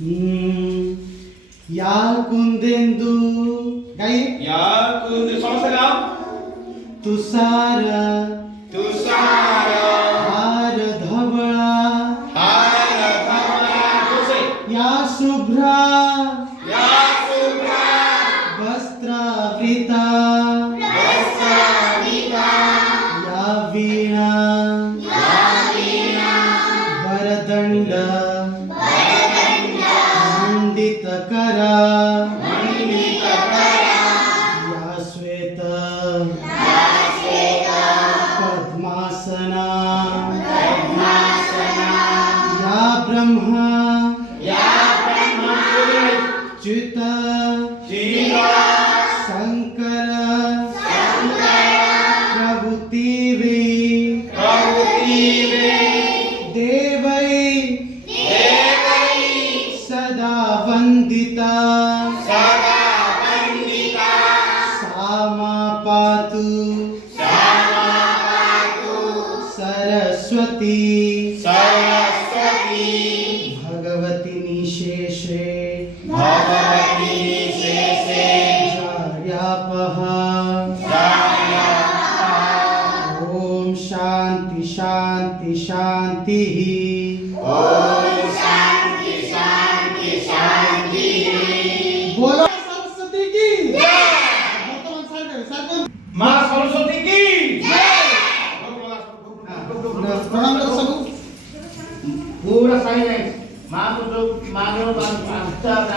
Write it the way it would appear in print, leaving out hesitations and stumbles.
या कुंदेंदू गाई या कुंद समजतं का? तुषार तुषार हार धवळा हार धवळा तुसे या शुभ्रा या शुभ्रा वस्त्रावृता वस्त्रावृता या वीणा वरदंड मंडित करा या श्वेत पद्मासना या ब्रह्मा च्युत शंकर प्रभुतीवे देवै सदा वंदिता सामा पातु सरस्वती भगवती निशेषे जाड्यापः ओम शांति शांति शांति बोलो सरस्वती की माँ सरस्वती की प्रणाम कर सकूं पूरा सही है माँ को जो माँ